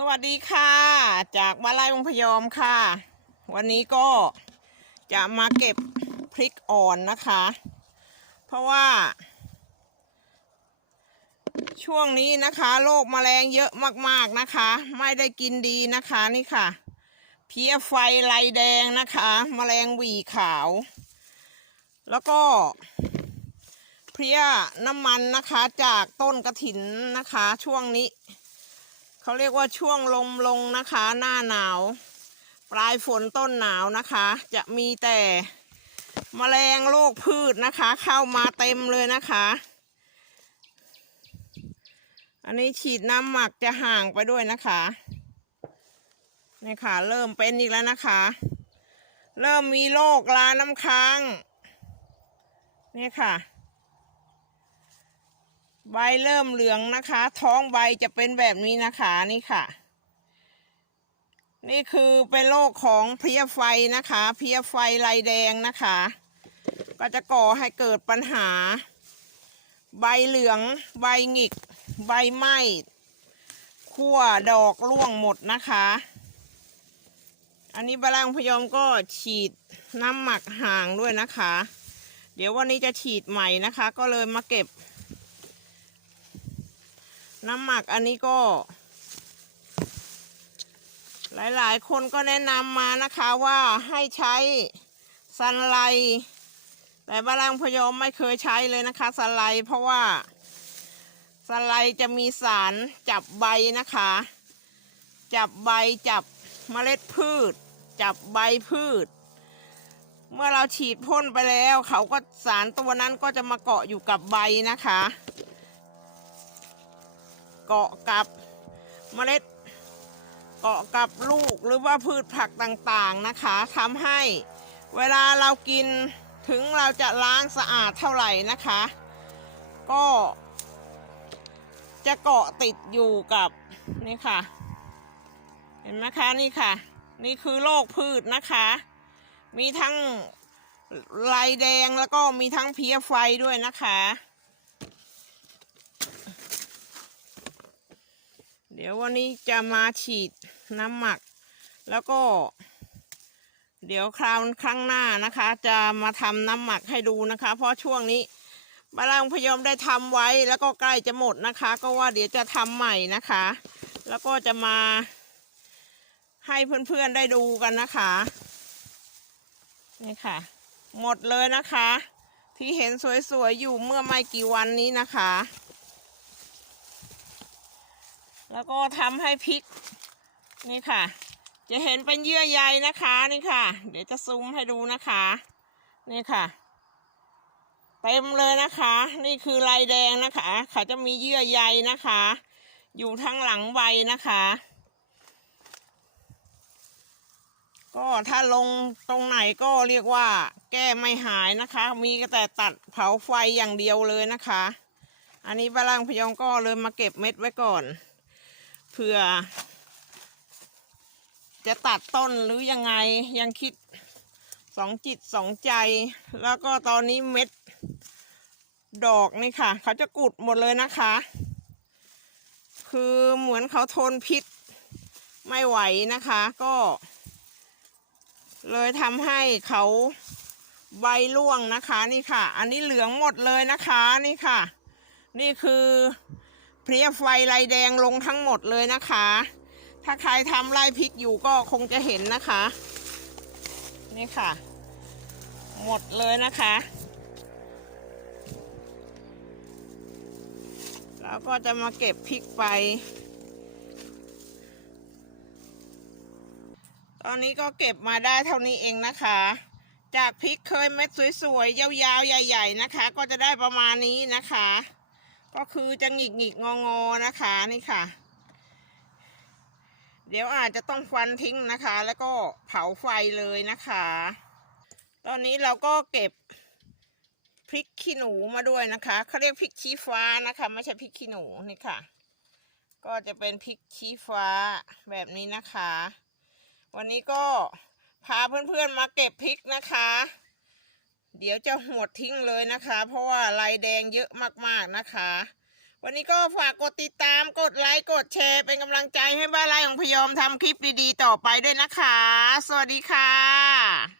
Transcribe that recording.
สวัสดีค่ะ จากมาลายองพยอมค่ะ วันนี้ก็จะมาเก็บพริกอ่อนนะคะ เพราะว่า ช่วงนี้นะคะโรคแมลงเยอะมากๆนะคะ ไม่ได้กินดีนะคะนี่ค่ะ เพี้ยไฟลายแดงนะคะแมลงหวีขาว แล้วก็เพี้ยน้ำมันนะคะจากต้นกระถินนะคะ ช่วงนี้ เขาเรียกว่าช่วงลมลงนะคะ หน้าหนาว ปลายฝนต้นหนาวนะคะ จะมีแต่แมลงโรคพืชนะคะ เข้ามาเต็มเลยนะคะ อันนี้ฉีดน้ำหมักจะห่างไปด้วยนะคะนี่ค่ะ เริ่มเป็นอีกแล้วนะคะ เริ่มมีโรคลาน้ำค้างนี่ค่ะ ใบเริ่มเหลืองนะคะ ท้องใบจะเป็นแบบนี้นะคะนี่ค่ะ นี่คือเป็นโรคของเพี้ยไฟนะคะ เพี้ยไฟลายแดงนะคะ ก็จะก่อให้เกิดปัญหา ใบเหลือง ใบหงิก ใบไหม้ขั้วดอกร่วงหมดนะคะ อันนี้บาลังพยอมก็ฉีดน้ำหมักห่างด้วยนะคะ เดี๋ยววันนี้จะฉีดใหม่นะคะ ก็เลยมาเก็บ น้ำหมักอันนี้ก็ หลายๆ คนก็แนะนำมานะคะว่าให้ใช้ซันไลแต่บาลังพยอมไม่เคยใช้เลยนะคะซันไลเพราะว่าซันไลจะมีสารจับใบนะคะ จับใบจับเมล็ดพืช จับใบพืช เมื่อเราฉีดพ่นไปแล้ว เขาก็สารตัวนั้นก็จะมาเกาะอยู่กับใบนะคะ เกาะกับเมล็ด เกาะกับลูกหรือว่าพืชผักต่างๆนะคะทำให้เวลาเรากินถึงเราจะล้างสะอาดเท่าไหร่นะคะ ก็จะเกาะติดอยู่กับนี่ค่ะ เห็นไหมคะนี่ค่ะ นี่คือโรคพืชนะคะ มีทั้งลายแดงแล้วก็มีทั้งเพลี้ยไฟด้วยนะคะ เดี๋ยววันนี้จะมาฉีดน้ำหมัก แล้วก็ เดี๋ยวคราวครั้งหน้านะคะ จะมาทำน้ำหมักให้ดูนะคะ เพราะช่วงนี้บาลังพยอมได้ทำไว้แล้วก็ใกล้จะหมดนะคะ ก็ว่าเดี๋ยวจะทำใหม่นะคะ แล้วก็จะมาให้เพื่อนๆได้ดูกันนะคะนี่ค่ะ หมดเลยนะคะ ที่เห็นสวยๆอยู่เมื่อไม่กี่วันนี้นะคะ แล้วก็ทำให้พริก นี่ค่ะ จะเห็นเป็นเยื่อใยนะคะนี่ค่ะ เดี๋ยวจะซูมให้ดูนะคะ นี่ค่ะ เต็มเลยนะคะ นี่คือลายแดงนะคะ เขาจะมีเยื่อใยนะคะ อยู่ทั้งหลังใบนะคะ ก็ถ้าลงตรงไหนก็เรียกว่า แก้ไม่หายนะคะ มีแต่ตัดเผาไฟอย่างเดียวเลยนะคะ อันนี้บาลังพยองก็เลยมาเก็บเม็ดไว้ก่อน ผื่อ จะตัดต้นหรือยังไงยังคิดสองจิตสองใจ แล้วก็ตอนนี้เม็ด ดอกนี่ค่ะ เขาจะกุดหมดเลยนะคะ คือเหมือนเขาทนพิษ ไม่ไหวนะคะก็ เลยทำให้เขาใบร่วงนะคะนี่ค่ะ อันนี้เหลืองหมดเลยนะคะนี่ค่ะ นี่คือ เพลียไฟลายแดงลงทั้งหมดเลยนะคะ ถ้าใครทำไร่พริกอยู่ก็คงจะเห็นนะคะ นี่ค่ะ หมดเลยนะคะ แล้วก็จะมาเก็บพริกไป ตอนนี้ก็เก็บมาได้เท่านี้เองนะคะจากพริกเคยเม็ดสวยๆ ยาวๆ ใหญ่ ๆ นะคะ ก็จะได้ประมาณนี้นะคะ ก็คือจะหงิกหงิกงองอนะคะนี่ค่ะ เดี๋ยวอาจจะต้องฟันทิ้งนะคะ แล้วก็เผาไฟเลยนะคะ ตอนนี้เราก็เก็บพริกขี้หนูมาด้วยนะคะเขาเรียกพริกชี้ฟ้านะคะ ไม่ใช่พริกขี้หนูนี่ค่ะ ก็จะเป็นพริกชี้ฟ้าแบบนี้นะคะ วันนี้ก็พาเพื่อนๆมาเก็บพริกนะคะ เดี๋ยวจะหดทิ้งเลยนะคะ เพราะว่าลายแดงเยอะมากๆนะคะ วันนี้ก็ฝากกดติดตามกดไลค์กดแชร์เป็นกำลังใจให้บ้านไร่ของพยอมทำคลิปดีๆต่อไปด้วยนะคะ สวัสดีค่ะ